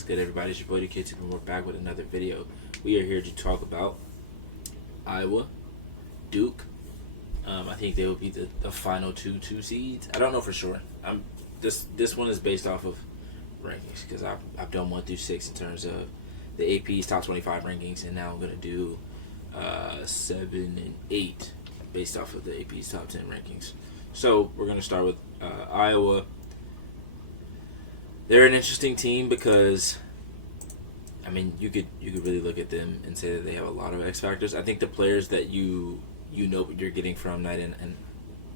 What's good, everybody? It's your boy, the Kid, and we're back with another video. We are here to talk about Iowa, Duke. I think they will be the final two seeds. I don't know for sure. This one is based off of rankings because I've done 1 through 6 in terms of the AP's top 25 rankings, and now I'm gonna do 7 and 8 based off of the AP's top 10 rankings. So we're gonna start with Iowa. They're an interesting team because, I mean, you could really look at them and say that they have a lot of X factors. I think the players that you know what you're getting from night in, and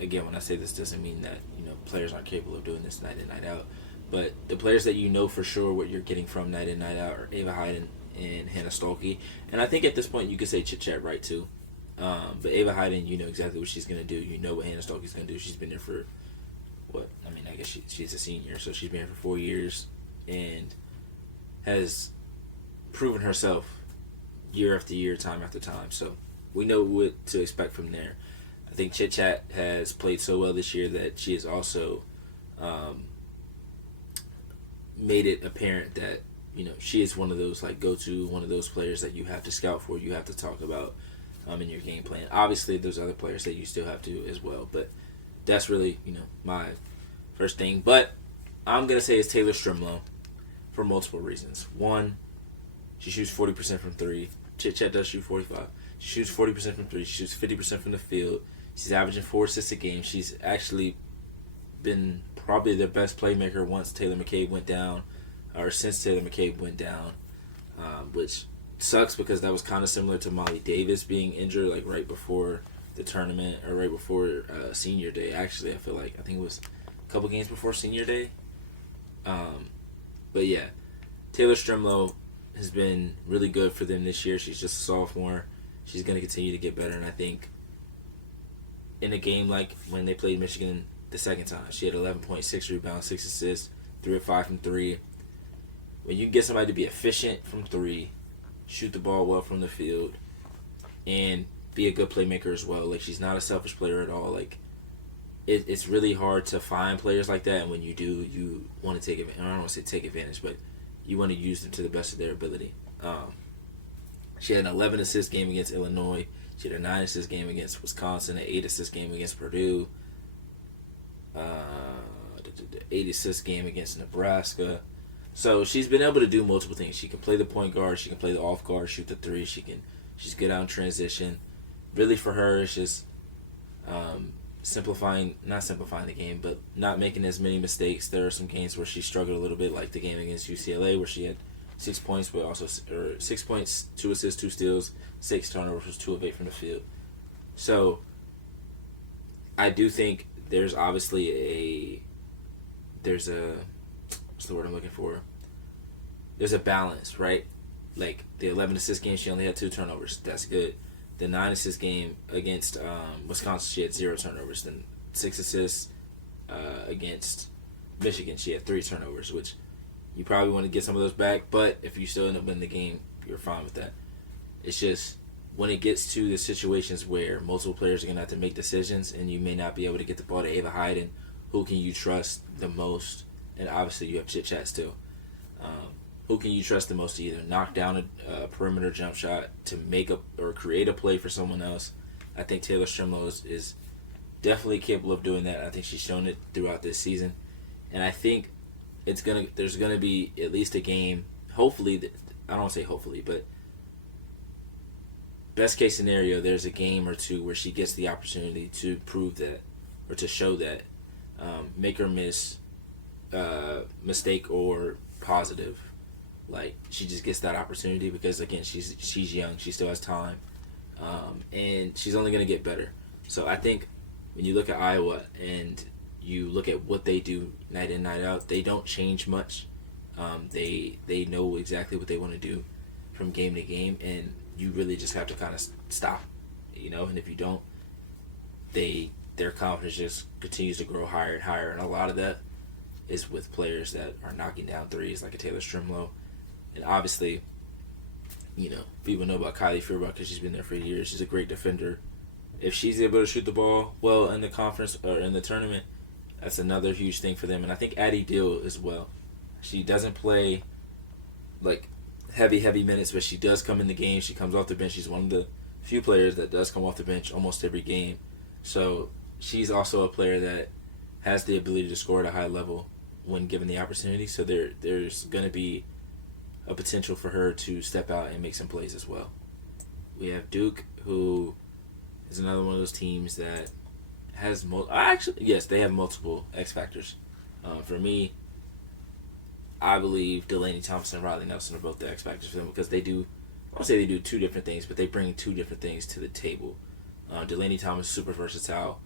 again, when I say this, doesn't mean that players aren't capable of doing this night in, night out. But the players that you know for sure what you're getting from night in, night out are Ava Hayden and Hannah Stolke. And I think at this point you could say Chit Chat right too. But Ava Hayden, you know exactly what she's gonna do. You know what Hannah Stolke's gonna do. She's been there for I guess she's a senior, so she's been here for 4 years and has proven herself year after year, time after time. So we know what to expect from there. I think Chit Chat has played so well this year that she has also made it apparent that she is one of those one of those players that you have to scout for, you have to talk about in your game plan. Obviously, there's other players that you still have to as well, but that's really my first thing. But I'm gonna say it's Taylor Strimlow for multiple reasons. One, she shoots 40% from three. Chit Chat does shoot 45. She shoots 40% from three. She shoots 50% from the field. She's averaging 4 assists a game. She's actually been probably the best playmaker once Taylor McCabe went down, or since Taylor McCabe went down, which sucks because that was kind of similar to Molly Davis being injured like right before the tournament, or right before senior day. Actually, I think it was a couple games before senior day. But yeah, Taylor Strimlow has been really good for them this year. She's just a sophomore. She's going to continue to get better, and I think in a game like when they played Michigan the second time, she had 11.6 rebounds, 6 assists, 3 of 5 from 3. When you can get somebody to be efficient from 3, shoot the ball well from the field, and be a good playmaker as well. Like, she's not a selfish player at all. Like, it's really hard to find players like that, and when you do, you want to take advantage. I don't want to say take advantage, but you want to use them to the best of their ability. She had an 11 assist game against Illinois. She had a 9 assist game against Wisconsin, an 8 assist game against Purdue, 8 assist game against Nebraska. So she's been able to do multiple things. She can play the point guard, she can play the off guard, shoot the 3. She's good out in transition. Really, for her, it's just not simplifying the game, but not making as many mistakes. There are some games where she struggled a little bit, like the game against UCLA, where she had 6 points, but also 6 points, 2 assists, 2 steals, 6 turnovers, 2 of 8 from the field. So I do think there's obviously what's the word I'm looking for? There's a balance, right? Like the 11 assist game, she only had 2 turnovers. That's good. The 9 assist game against Wisconsin, she had 0 turnovers. Then 6 assists against Michigan, she had 3 turnovers, which you probably want to get some of those back. But if you still end up winning the game, you're fine with that. It's just when it gets to the situations where multiple players are going to have to make decisions and you may not be able to get the ball to Ava Hayden, who can you trust the most? And obviously you have Chit Chat still. Who can you trust the most to either knock down a perimeter jump shot, to make or create a play for someone else? I think Taylor Strimlow is definitely capable of doing that. I think she's shown it throughout this season. And I think there's gonna be at least a game, hopefully, I don't want to say hopefully, but best case scenario, there's a game or two where she gets the opportunity to prove that, or to show that, make or miss, mistake or positive. Like, she just gets that opportunity because, again, she's young, she still has time, and she's only going to get better. So I think when you look at Iowa and you look at what they do night in, night out, they don't change much. They know exactly what they want to do from game to game, and you really just have to kind of stop, and if you don't, their confidence just continues to grow higher and higher, and a lot of that is with players that are knocking down threes, like a Taylor Strimlow. And obviously, people know about Kylie Feuerbach because she's been there for years. She's a great defender. If she's able to shoot the ball well in the conference or in the tournament, that's another huge thing for them. And I think Addie Dill as well. She doesn't play like heavy minutes, but she does come in the game. She comes off the bench. She's one of the few players that does come off the bench almost every game. So she's also a player that has the ability to score at a high level when given the opportunity. So there's going to be a potential for her to step out and make some plays as well. We have Duke, who is another one of those teams that has they have multiple X factors. For me, I believe Delaney Thompson and Riley Nelson are both the X factors for them because they do. I won't say they do two different things, but they bring two different things to the table. Delaney Thomas is super versatile.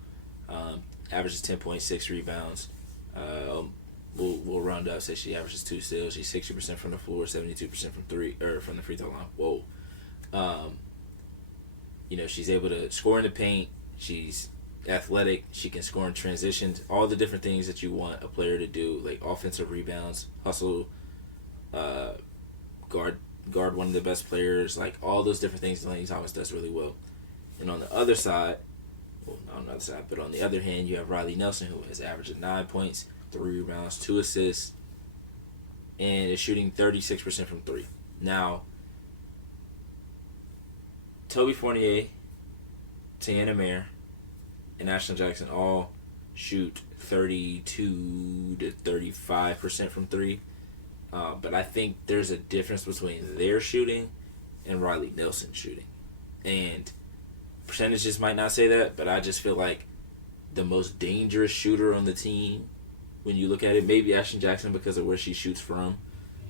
Averages 10.6 rebounds. We'll round up. Say she averages 2 steals. She's 60% from the floor, 72% from the free throw line. Whoa. She's able to score in the paint. She's athletic. She can score in transitions. All the different things that you want a player to do, like offensive rebounds, hustle, guard one of the best players, like all those different things Delaney Thomas does really well. And on the other side, but on the other hand, you have Riley Nelson, who has averaged 9 points, 3 rebounds, 2 assists, and is shooting 36% from 3. Now, Toby Fournier, Tiana Mayer, and Ashlyn Jackson all shoot 32 to 35% from 3. But I think there's a difference between their shooting and Riley Nelson shooting. And percentages might not say that, but I just feel like the most dangerous shooter on the team, when you look at it, maybe Ashlyn Jackson because of where she shoots from,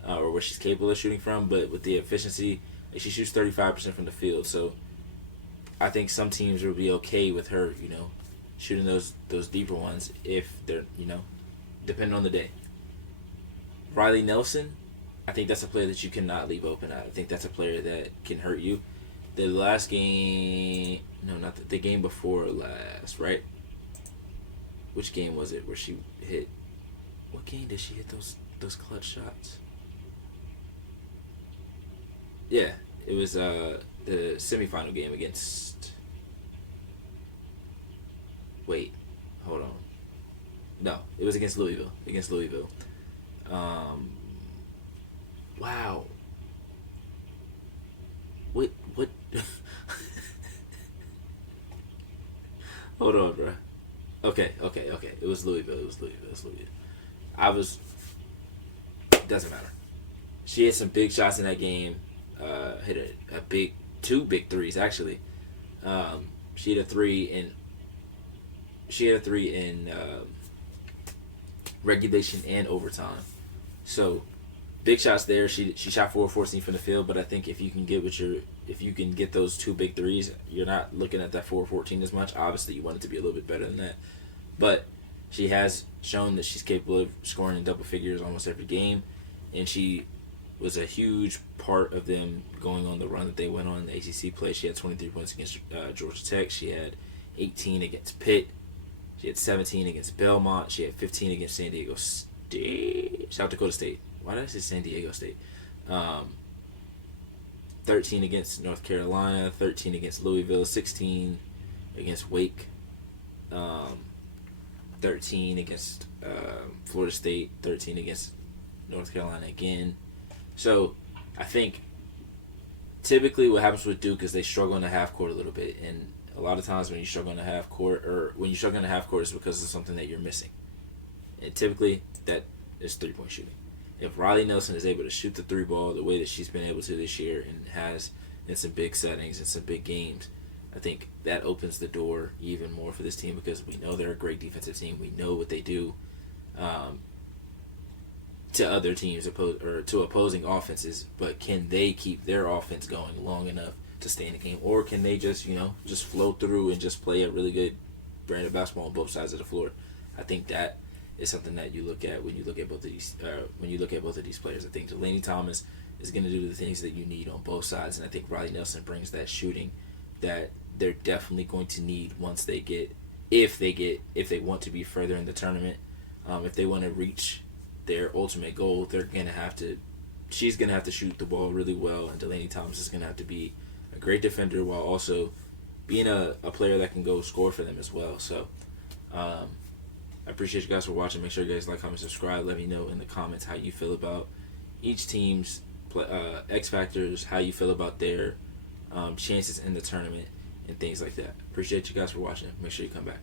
or where she's capable of shooting from, but with the efficiency, she shoots 35% from the field. So I think some teams will be okay with her, shooting those deeper ones if they're, depending on the day. Riley Nelson, I think that's a player that you cannot leave open. I think that's a player that can hurt you. The last game, no, not the game before last, right? Which game was it where she hit? What game did she hit those clutch shots? Yeah, it was the semifinal game against. Wait, hold on. No, it was against Louisville. Wow. What? Hold on, bro. Okay. It was Louisville. Doesn't matter. She had some big shots in that game. Hit two big threes actually. She hit a three in regulation and overtime. So big shots there. She shot 4-14 from the field, but I think if you can get those two big threes, you're not looking at that 4-14 as much. Obviously, you want it to be a little bit better than that, but she has shown that she's capable of scoring in double figures almost every game, and she was a huge part of them going on the run that they went on in the ACC play. She had 23 points against Georgia Tech. She had 18 against Pitt. She had 17 against Belmont. She had 15 against San Diego State. South Dakota State. Why did I say San Diego State? 13 against North Carolina, 13 against Louisville, 16 against Wake, 13 against Florida State, 13 against North Carolina again. So I think typically what happens with Duke is they struggle in the half court a little bit, and a lot of times when you struggle in the half court, it's because of something that you're missing. And typically that is 3-point shooting. If Riley Nelson is able to shoot the 3 ball the way that she's been able to this year and has in some big settings and some big games, I think that opens the door even more for this team because we know they're a great defensive team. We know what they do to other teams to opposing offenses, but can they keep their offense going long enough to stay in the game, or can they just flow through and just play a really good brand of basketball on both sides of the floor? I think that is something that you look at when you look at both of these players. I think Delaney Thomas is going to do the things that you need on both sides, and I think Riley Nelson brings that shooting that they're definitely going to need once they if they want to be further in the tournament, if they want to reach their ultimate goal, she's going to have to shoot the ball really well, and Delaney Thomas is going to have to be a great defender while also being a player that can go score for them as well. So I appreciate you guys for watching. Make sure you guys like, comment, subscribe. Let me know in the comments how you feel about each team's X factors, how you feel about their chances in the tournament, and things like that. Appreciate you guys for watching. Make sure you come back.